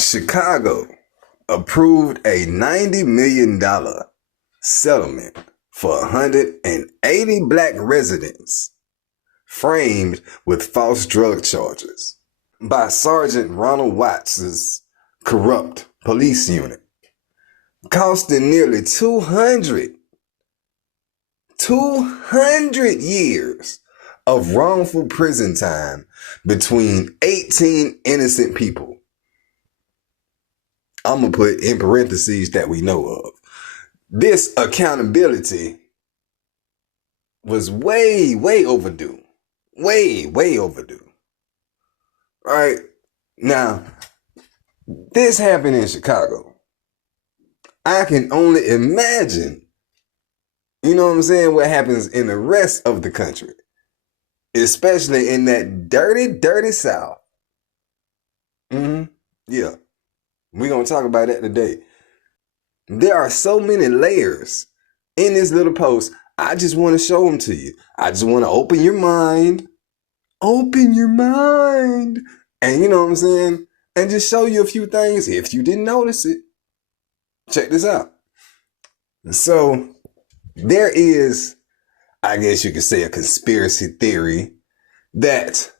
Chicago approved a $90 million settlement for 180 black residents framed with false drug charges by Sergeant Ronald Watts' corrupt police unit, costing nearly 200 years of wrongful prison time between 18 innocent people. I'm going to put in parentheses that we know of. This accountability was way overdue. Way overdue. All right. Now, this happened in Chicago. I can only imagine, you know what I'm saying, what happens in the rest of the country, especially in that dirty South. Yeah. We're going to talk about that today. There are so many layers in this little post. I just want to show them to you. I just want to open your mind. Open your mind. And you know what I'm saying? And just show you a few things if you didn't notice it. Check this out. So there is, I guess you could say, a conspiracy theory that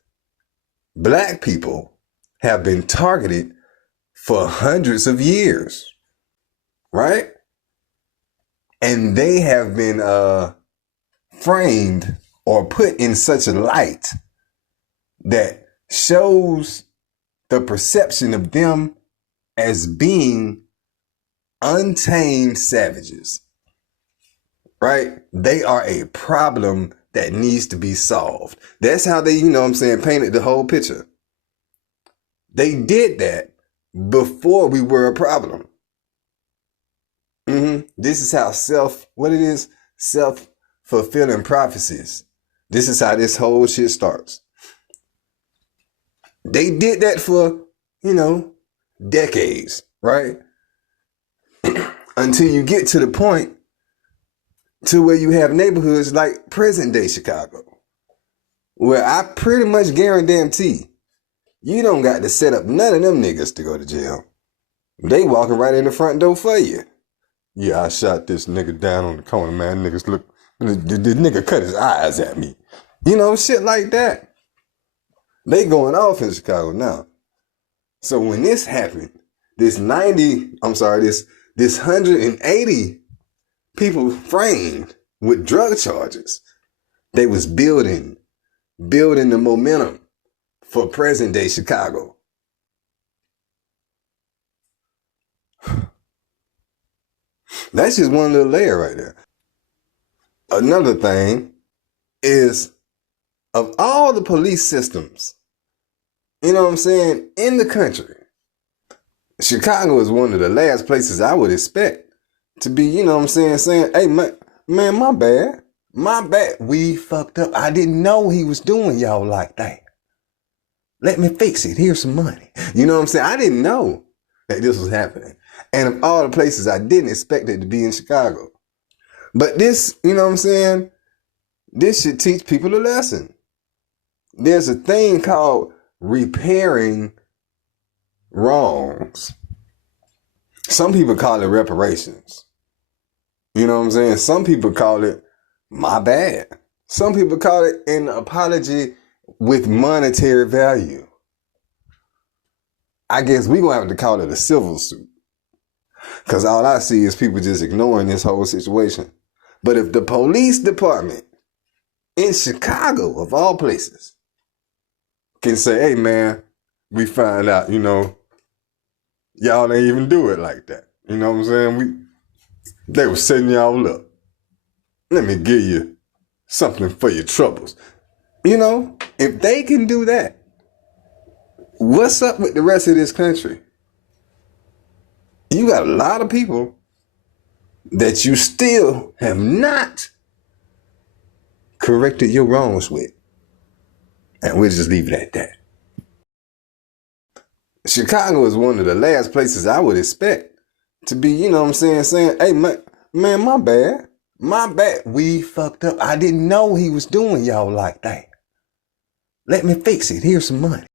black people have been targeted for hundreds of years, right? And they have been framed or put in such a light that shows the perception of them as being untamed savages, right? They are a problem that needs to be solved. That's how they, you know what I'm saying, painted the whole picture. They did that before we were a problem. This is how self-fulfilling prophecies. This is how this whole shit starts. They did that for, decades, right? Until you get to the point to where you have neighborhoods like present day Chicago, where I pretty much guarantee you don't got to set up none of them niggas to go to jail. They walking right in the front door for you. Yeah, I shot this nigga down on the corner, man. Niggas look, the nigga cut his eyes at me. Shit like that. They going off in Chicago now. So when this happened, this 180 people framed with drug charges, they was building the momentum for present day Chicago. That's just one little layer right there. Another thing is, of all the police systems, you know what I'm saying, in the country, Chicago is one of the last places I would expect to be, you know what I'm saying, hey, man, my bad. We fucked up. I didn't know he was doing y'all like that. Let me fix it. Here's some money. You know what I'm saying? I didn't know that this was happening. And of all the places, I didn't expect it to be in Chicago. But this, you know what I'm saying? This should teach people a lesson. There's a thing called repairing wrongs. Some people call it reparations. You know what I'm saying? Some people call it my bad. Some people call it an apology with monetary value. I guess we're going to have to call it a civil suit. Because all I see is people just ignoring this whole situation. But if the police department in Chicago, of all places, can say, hey, man, we find out, y'all ain't even do it like that. You know what I'm saying? They were setting y'all up. Let me give you something for your troubles. If they can do that, what's up with the rest of this country? You got a lot of people that you still have not corrected your wrongs with. And we'll just leave it at that. Chicago is one of the last places I would expect to be, you know what I'm saying, hey, man, my bad. We fucked up. I didn't know he was doing y'all like that. Let me fix it. Here's some money.